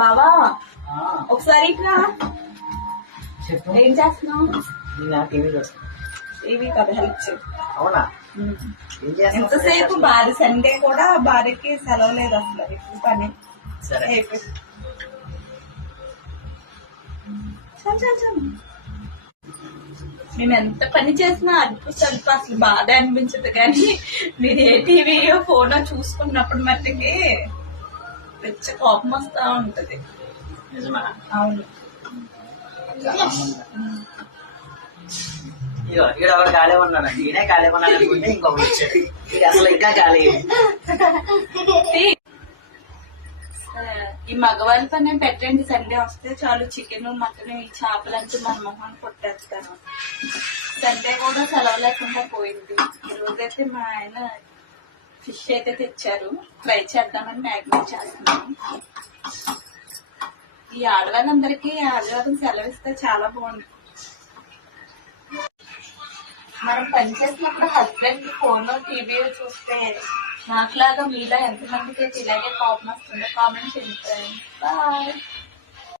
బావా ఒకసారి ఇట్లా చెప్పు. ఏం చేస్తున్నావు? నేను టీవీ చూస్తాను. టీవీ కదా హెల్ప్ చేయి. అవునా? ఏం చేస్తావు? ఎంతసేపు భార్య సండే కూడా భార్యకి సెలవు లేదు అసలు ఇప్పుడు పని. సరే అయిపోయింది. చాలు చాలు చాలు. మేము ఎంత పని చేసినా అడుపు సలుపు అసలు బాధ అనిపించదు, కానీ మీరు ఏ టీవీయో ఫోనో చూసుకున్నప్పుడు మట్టుకి పెద్ద కోపం వస్తా ఉంటది. నిజమా? అవును. ఇగో ఇక్కడ ఎవరు ఖాళీ ఉన్నాడు, నేనే ఖాళీ ఉన్నాను అనుకుంటే ఇంకొకటి వచ్చాడు. ఇది అసలు ఇంకా ఖాళీ. ఈ మగవాళ్ళ పని పెట్టండి, సండే వస్తే చాలు చికెన్ మటన్ ఈ చేపలంటూ మన మొహాన్ని కొట్టేస్తారు. సండే కూడా సెలవు లేకుండా పోయింది. ఈ రోజైతే మా ఆయన ఫిష్ అయితే తెచ్చారు, ఫ్రై చేద్దామని మ్యాగ్నేట్ చేస్తున్నాను. ఈ ఆడవాళ్ళందరికీ ఆదివారం సెలవు ఇస్తే చాలా బాగుంది. మనం పనిచేసినప్పుడు హస్బెండ్ ఫోన్ టీవీ చూస్తే నాకులాగా మీలో ఎంతమందికి అయితే ఇలాగే కోపం వస్తుందో కామెంట్ చేయండి. బాయ్.